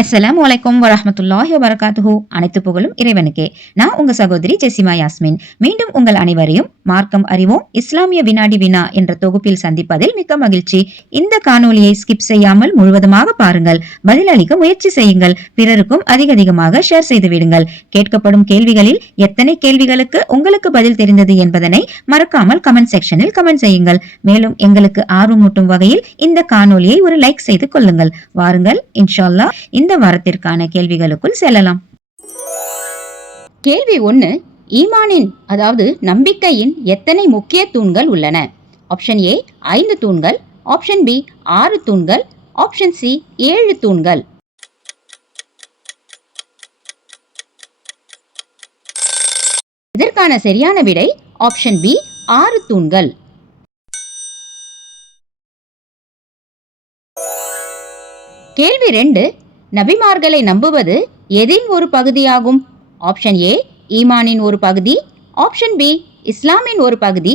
அஸ்ஸலாமு அலைக்கும் வரஹ்மத்துல்லாஹி வபரகாத்துஹு. அனைத்து புகழும் இறைவனுக்கே. நான் உங்க சகோதரி ஜெசிமா யாஸ்மின். மீண்டும் உங்கள் அனைவரையும் மார்க்கம் அறிவோம் இஸ்லாமிய வினாடி வினா என்ற தொகுப்பில் சந்திப்பதில் மிக்க மகிழ்ச்சி. இந்த காணொலியை ஸ்கிப் செய்யாமல் முழுவதுமாக பாருங்கள். பதிலளிக்க முயற்சி செய்யுங்கள். பிறருக்கும் அதிகமாக ஷேர் செய்து விடுங்கள். கேட்கப்படும் கேள்விகளில் எத்தனை கேள்விகளுக்கு உங்களுக்கு பதில் தெரிந்தது என்பதனை மறக்காமல் கமெண்ட் செக்ஷனில் கமெண்ட் செய்யுங்கள். மேலும் எங்களுக்கு ஆர்வமூட்டும் வகையில் இந்த காணொலியை ஒரு லைக் செய்து கொள்ளுங்கள். வாருங்கள், இன்ஷா அல்லாஹ் இந்த வாரத்திற்கான கேள்விகளுக்குள் செல்லலாம். கேள்வி 1. ஈமானின் அதாவது நம்பிக்கையின் எத்தனை முக்கிய தூண்கள் உள்ளன? ஆப்ஷன் ஏ 5 தூண்கள், ஆப்ஷன் பி 6 தூண்கள், ஆப்ஷன் சி 7 தூண்கள். இதற்கான சரியான விடை ஆப்ஷன் பி 6 தூண்கள். கேள்வி 2. நபிமார்களை நம்புவது எதின் ஒரு பகுதியாகும்? ஆப்ஷன் ஏ ஈமானின் ஒரு பகுதி, ஆப்ஷன் பி இஸ்லாமின் ஒரு பகுதி,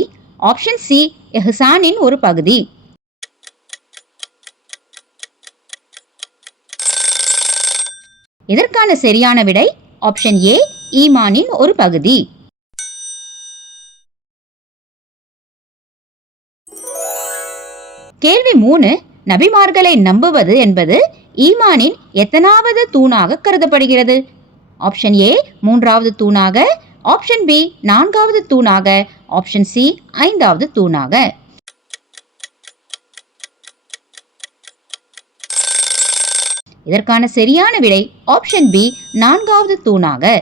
ஆப்ஷன் சி இஹ்சானின் ஒரு பகுதி. இதற்கான சரியான விடை ஆப்ஷன் ஏ ஈமானின் ஒரு பகுதி. கேள்வி 3. நபிமார்களை நம்புவது என்பது ஈமானின் எத்தனாவது தூணாக கருதப்படுகிறது? ஆப்ஷன் ஏ 3வது தூணாக, ஆப்ஷன் பி 4வது தூணாக, ஆப்ஷன் சி 5வது தூணாக. இதற்கான சரியான விடை ஆப்ஷன் பி 4வது தூணாக.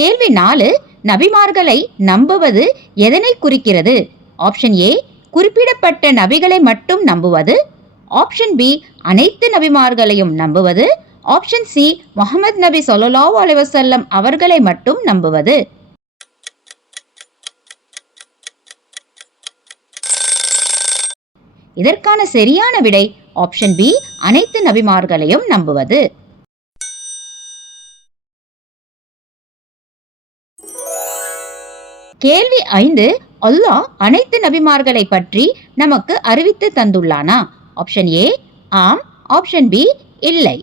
கேள்வி 4. நபிமார்களை நம்புவது எதனை குறிக்கிறது? ஆப்ஷன் ஏ குறிப்பிடப்பட்ட நபிகளை மட்டும் நம்புவது, ஆப்ஷன் பி அனைத்து நபிமார்களையும் நம்புவது, ஆப்ஷன் சி முஹம்மது நபி ஸல்லல்லாஹு அலைஹி வஸல்லம் அவர்களை மட்டும் நம்புவது. இதற்கான சரியான விடை ஆப்ஷன் பி அனைத்து நபிமார்களையும் நம்புவது. கேள்வி 5. அல்லாஹ் அனைத்து நபிமார்களை பற்றி நமக்கு அறிவித்து தந்துள்ளானா? ஆப்ஷன் ஏ ஆம், ஆப்ஷன் பி இல்லை.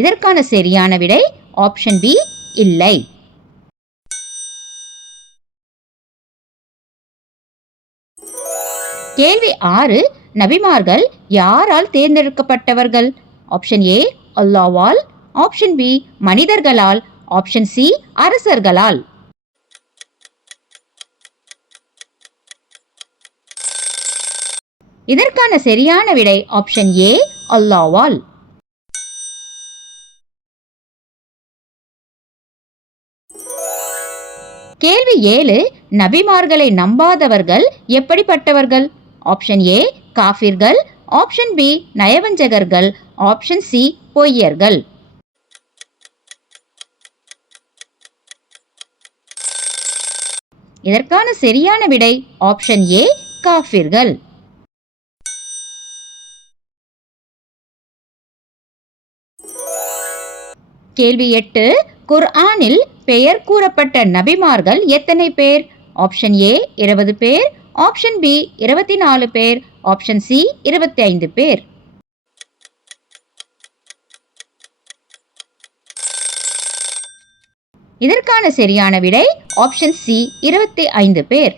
இதற்கான சரியான விடை ஆப்ஷன் பி இல்லை. கேள்வி 6. நபிமார்கள் யாரால் தேர்ந்தெடுக்கப்பட்டவர்கள்? ஆப்ஷன் ஏ அல்லாஹ்வால், ஆப்ஷன் பி மனிதர்களால், ஆப்ஷன் சி அரசர்களால். இதற்கான சரியான விடை ஆப்ஷன் ஏ அல்லாஹ்வால். கேள்வி 7. நபிமார்களை நம்பாதவர்கள் எப்படிப்பட்டவர்கள்? ஆப்ஷன் ஏ காஃபிர்கள், ஆப்ஷன் பி நயவஞ்சகர்கள், ஆப்ஷன் சி பொய்யர்கள். இதற்கான சரியான விடை ஆப்ஷன் ஏ காஃபிர்கள். கேள்வி 8. குர்ஆனில் பெயர் கூறப்பட்ட நபிமார்கள் எத்தனை பேர்? ஆப்ஷன் ஏ 20 பேர், ஆப்ஷன் பி 24 பேர், ஆப்ஷன் சி 25 பேர். இதற்கான சரியான விடை ஆப்ஷன் சி 25 பேர்.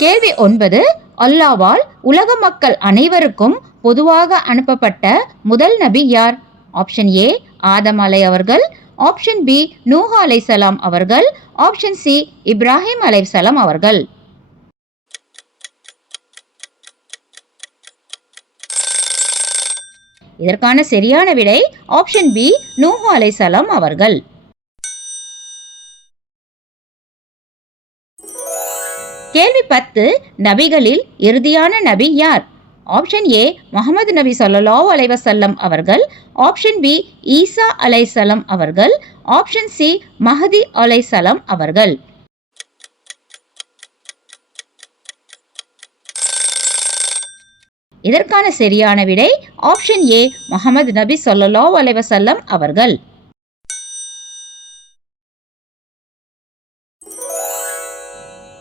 கேள்வி 9. அல்லாஹ்வால் உலக மக்கள் அனைவருக்கும் பொதுவாக அனுப்பப்பட்ட முதல் நபி யார்? ஆப்ஷன் ஏ ஆதம் அவர்கள், ஆப்ஷன் பி நூஹ் அலைஹிஸ்ஸலாம் அவர்கள், ஆப்ஷன் சி இப்ராஹிம் அலைஹிஸ்ஸலாம் அவர்கள். இதற்கான சரியான விடை ஆப்ஷன் பி நூஹ் அலைஹிஸ்ஸலாம் அவர்கள். கேள்வி 10. நபிகளில் இறுதியான நபி யார்? ஆப்ஷன் ஏ முஹம்மது நபி ஸல்லல்லாஹு அலைஹி வஸல்லம் அவர்கள், ஆப்ஷன் பி ஈசா அலைஹிஸ்ஸலாம் அவர்கள், ஆப்ஷன் சி மஹதி அலைஹிஸ்ஸலாம் அவர்கள். இதற்கான சரியான விடை ஆப்ஷன் ஏ முஹம்மது நபி ஸல்லல்லாஹு அலைஹி வஸல்லம் அவர்கள்.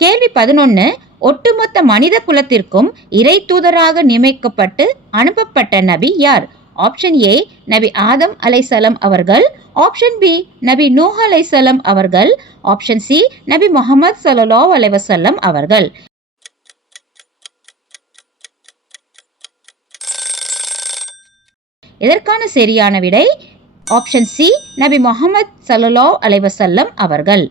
கேள்வி 11. ஒட்டுமொத்த மனித குலத்திற்கும் இறை தூதராக நியமிக்கப்பட்டு அனுப்பப்பட்ட நபி யார்? ஆப்ஷன் ஏ நபி ஆதம் அலைசலாம் அவர்கள், ஆப்ஷன் பி நபி நூஹ் அலைசலாம் அவர்கள், ஆப்ஷன் சி நபி முஹம்மது ஸல்லல்லாஹு அலைஹி வஸல்லம் அவர்கள். இதற்கான சரியான விடை ஆப்ஷன் சி நபி முஹம்மது ஸல்லல்லாஹு அலைஹி வஸல்லம் அவர்கள்.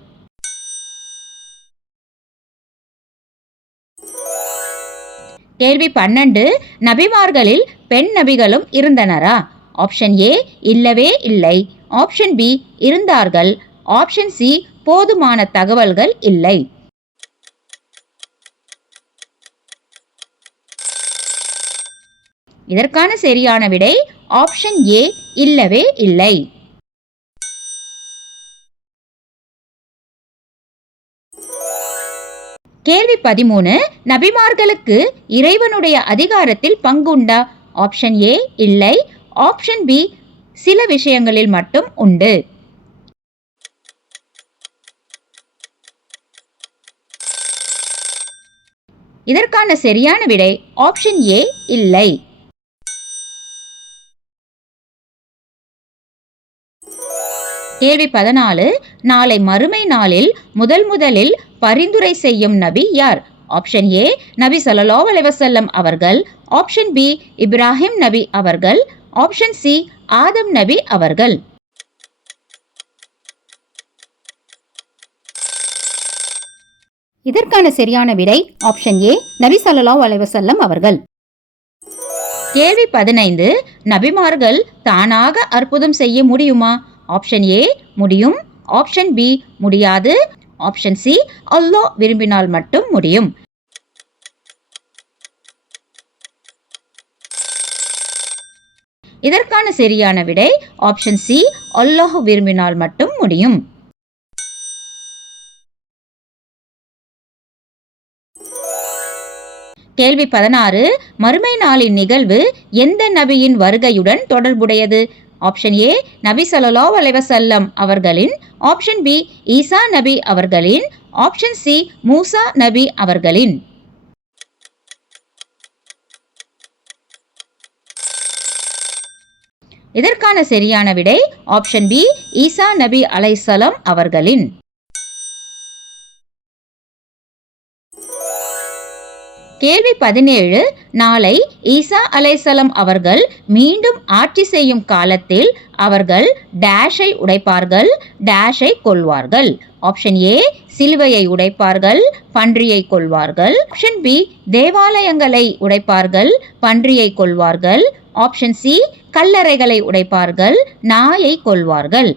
கேள்வி 12. நபிமார்களில் பெண் நபிகளும் இருந்தனரா? ஆப்ஷன் ஏ இல்லவே இல்லை, ஆப்ஷன் பி இருந்தார்கள், ஆப்ஷன் சி போதுமான தகவல்கள் இல்லை. இதற்கான சரியான விடை ஆப்ஷன் ஏ இல்லவே இல்லை. கேள்வி 13. நபிமார்களுக்கு இறைவனுடைய அதிகாரத்தில் பங்குண்டா? ஆப்ஷன் ஏ இல்லை, ஆப்ஷன் பி சில விஷயங்களில் மட்டும் உண்டு. இதற்கான சரியான விடை ஆப்ஷன் ஏ இல்லை. கேள்வி 14. நாளை மறுமை நாளில் முதலில் பரிந்துரை செய்யும் நபி யார்? ஆப்ஷன் ஏ நபி ஸல்லல்லாஹு அலைஹி வஸல்லம் அவர்கள், ஆப்ஷன் பி இப்ராஹிம் நபி அவர்கள், ஆப்ஷன் சி ஆதம் நபி அவர்கள். இதற்கான சரியான விடை ஆப்ஷன் ஏ நபி ஸல்லல்லாஹு அலைஹி வஸல்லம் அவர்கள். கேள்வி 15. நபிமார்கள் தானாக அற்புதம் செய்ய முடியுமா? ஆப்ஷன் ஏ முடியும், ஆப்ஷன் பி முடியாது, ஆப்ஷன் சி அல்லாஹ் விரும்பினால் மட்டும் முடியும். இதற்கான சரியான விடை ஆப்ஷன் சி அல்லாஹ் விரும்பினால் மட்டும் முடியும். கேள்வி 16. மறுமை நாளின் நிகழ்வு எந்த நபியின் வருகையுடன் தொடர்புடையது? ஆப்ஷன் ஏ நபி ஸல்லல்லாஹு அலைஹி வஸல்லம் அவர்களின், ஆப்ஷன் பி ஈசா நபி அவர்களின், ஆப்ஷன் சி மூசா நபி அவர்களின். இதற்கான சரியான விடை ஆப்ஷன் பி ஈசா நபி அலைஹிஸ்ஸலாம் அவர்களின். கேள்வி 17. நாளை ஈசா அலைஹிஸ்ஸலாம் அவர்கள் மீண்டும் ஆட்சி செய்யும் காலத்தில் அவர்கள் டேஷை உடைப்பார்கள், டேஷை கொல்வார்கள். ஆப்ஷன் ஏ சிலுவையை உடைப்பார்கள், பன்றியை கொல்வார்கள், ஆப்ஷன் பி தேவாலயங்களை உடைப்பார்கள், பன்றியை கொல்வார்கள், ஆப்ஷன் சி கல்லறைகளை உடைப்பார்கள், நாயை கொல்வார்கள்.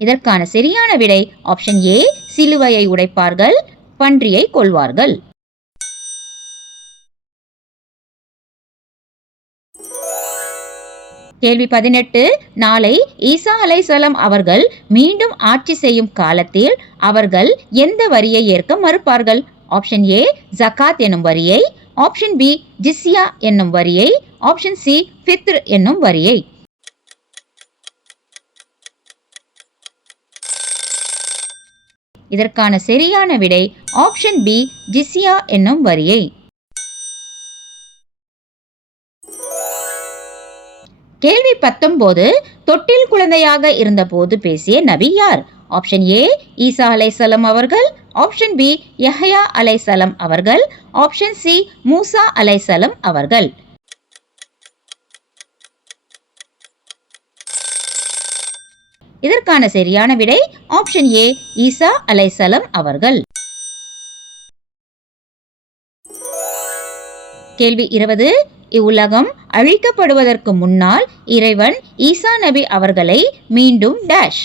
இதற்கான சரியான விடை ஆப்ஷன் ஏ சிலுவையை உடைப்பார்கள், பன்றியை கொல்வார்கள். கேள்வி 18. நாளை ஈசா அலைஹிஸ்ஸலாம் அவர்கள் மீண்டும் ஆட்சி செய்யும் காலத்தில் அவர்கள் எந்த வரியை ஏற்க மறுப்பார்கள்? ஆப்ஷன் ஏ ஜகாத் என்னும் வரியை, ஆப்ஷன் பி ஜிஸ்யா என்னும் வரியை, ஆப்ஷன் சி ஃபித்ர் என்னும் வரியை. இதற்கான சரியான விடை ஆப்ஷன் பி ஜிஸ்யா என்னும் வரியை. கேள்வி 19. தொட்டில் குழந்தையாக இருந்தபோது பேசிய நபி யார்? ஆப்ஷன் ஏ ஈசா அலைஹிஸ்ஸலாம் அவர்கள், ஆப்ஷன் பி யஹ்யா அலைஹிஸ்ஸலாம் அவர்கள், ஆப்ஷன் சி மூசா அலைஹிஸ்ஸலாம் அவர்கள். இதற்கான சரியான விடை ஆப்ஷன் ஏ ஈசா அலைஹிஸ்ஸலாம் அவர்கள். கேள்வி 20. இவ்வுலகம் அழிக்கப்படுவதற்கு முன்னால் இறைவன் ஈசா நபி அவர்களை மீண்டும் டேஷ்.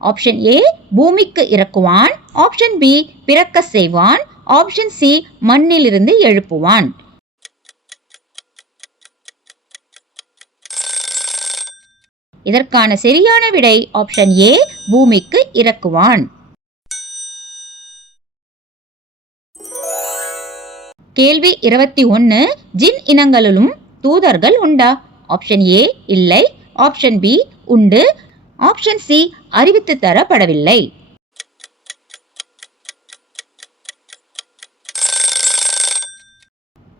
ஆப்ஷன் ஏ பூமிக்கு இறக்குவான், ஆப்ஷன் பி பிறக்க செய்வான், ஆப்ஷன் சி மண்ணிலிருந்து எழுப்புவான். இதற்கான சரியான விடை ஆப்ஷன் ஏ பூமிக்கு இறக்குவான். கேள்வி 21. ஜின் இனங்களிலும் தூதர்கள் உண்டா? ஆப்ஷன் ஏ இல்லை, ஆப்ஷன் பி உண்டு, ஆப்ஷன் சி அறிவித்து தரப்படவில்லை.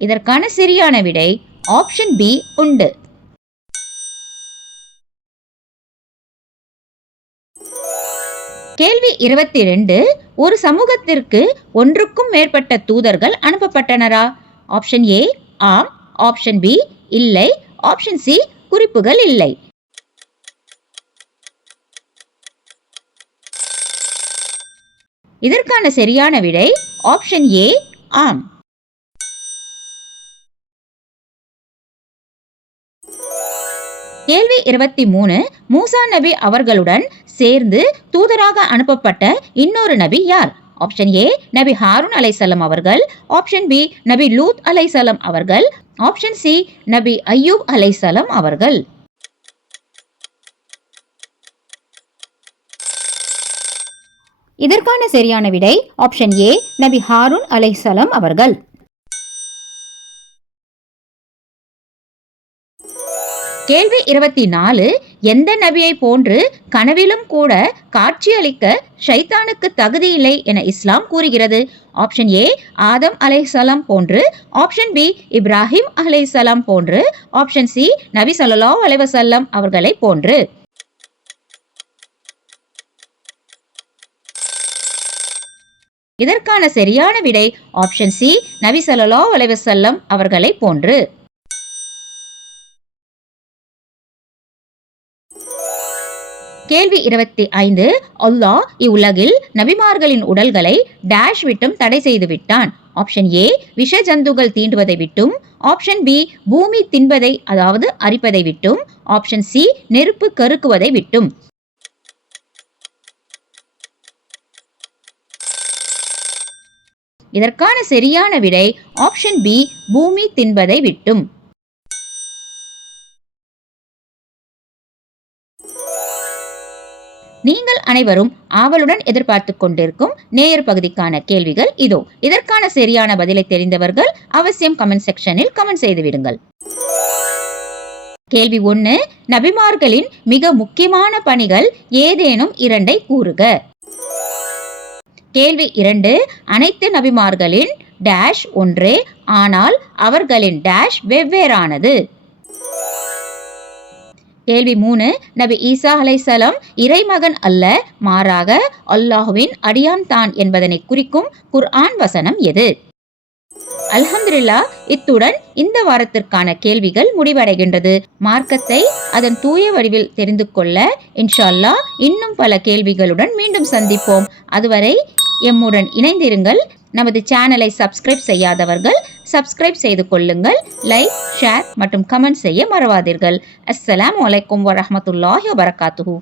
இதற்கான சரியான விடை ஆப்ஷன் பி உண்டு. கேள்வி 22. ஒரு சமூகத்திற்கு ஒன்றுக்கும் மேற்பட்ட தூதர்கள் அனுப்பப்பட்டனரா? ஆப்ஷன் ஏ ஆம், ஆப்ஷன் பி இல்லை, ஆப்ஷன் சி குறிப்புகள் இல்லை. இதற்கான சரியான விடை ஆப்ஷன் ஏ ஆம். கேள்வி 23. மூசா நபி அவர்களுடன் சேர்ந்து தூதராக அனுப்பப்பட்ட இன்னொரு நபி யார்? ஆப்ஷன் ஏ நபி ஹாரூன் அலைஹிஸ்ஸலாம் அவர்கள், ஆப்ஷன் பி நபி லூத் அலைஹிஸ்ஸலாம் அவர்கள், ஆப்ஷன் சி நபி அய்யூப் அலைஹிஸ்ஸலாம் அவர்கள். இதற்கான சரியான விடை ஆப்ஷன் ஏ நபி ஹாரூன் அலைஹிஸ்ஸலாம் அவர்கள். கேள்வி 24. எந்த நபியை போன்று கனவிலும் கூட காட்சியளிக்க ஷைத்தானுக்கு தகுதியில்லை என இஸ்லாம் கூறுகிறது? ஆப்ஷன் ஏ ஆதம் அலைஹிஸ்ஸலாம் போன்று, ஆப்ஷன் பி இப்ராஹிம் அலைஹிஸ்ஸலாம் போன்று, ஆப்ஷன் சி நபி ஸல்லல்லாஹு அலைஹி வஸல்லம் அவர்களை போன்று. இதற்கான சரியான விடை ஆப்ஷன் சி நபி ஸல்லல்லாஹு அலைஹி வஸல்லம் அவர்களை போன்று. கேள்வி 25. அல்லாஹ் இவ்வுலகில் நபிமார்களின் உடல்களை டேஷ் விட்டும் தடை செய்து விட்டான். ஆப்ஷன் ஏ விஷ ஜந்துகள் தீண்டுவதை விட்டும், ஆப்ஷன் பி பூமி தின்பதை அதாவது அரிப்பதை விட்டும், ஆப்ஷன் சி நெருப்பு கருக்குவதை விட்டும். இதற்கான சரியான விடை ஆப்ஷன் பி பூமி தின்பதை விட்டும். நீங்கள் அனைவரும் ஆவலுடன் எதிர்பார்த்துக் கொண்டிருக்கும் நேயர் பகுதிக்கான கேள்விகள் இதோ. இதற்கான சரியான பதிலை தெரிந்தவர்கள் அவசியம் கமெண்ட் செக்ஷனில் கமெண்ட் செய்து விடுங்கள். கேள்வி 1. நபிமார்களின் மிக முக்கியமான பணிகள் ஏதேனும் இரண்டை கூறுக. கேள்வி 2. அனைத்து நபிமார்களின் டேஷ் ஒன்றே, ஆனால் அவர்களின் டேஷ் வெவ்வேறானது. கேள்வி 3. நபி ஈசா அலைஹிஸ்ஸலாம் இறைமகன் அல்ல, மாறாக அல்லாஹ்வின் அடியான் தான் என்பதனை குறிக்கும் குர்ஆன் வசனம் எது? அல்ஹம்துலில்லாஹ், இத்துடன் இந்த வாரத்திற்கான கேள்விகள் முடிவடைகின்றது. மார்க்கத்தை அதன் தூய வடிவில் தெரிந்து கொள்ள இன்ஷா அல்லாஹ் இன்னும் பல கேள்விகளுடன் மீண்டும் சந்திப்போம். அதுவரை எம்முடன் இணைந்திருங்கள். நமது சேனலை சப்ஸ்கிரைப் செய்யாதவர்கள் சப்ஸ்கிரைப் செய்து கொள்ளுங்கள். லைக், ஷேர் மற்றும் கமெண்ட் செய்ய மறவாதீர்கள். அஸ்ஸலாமு அலைக்கும் வரஹ்மத்துல்லாஹி வபரகாத்துஹு.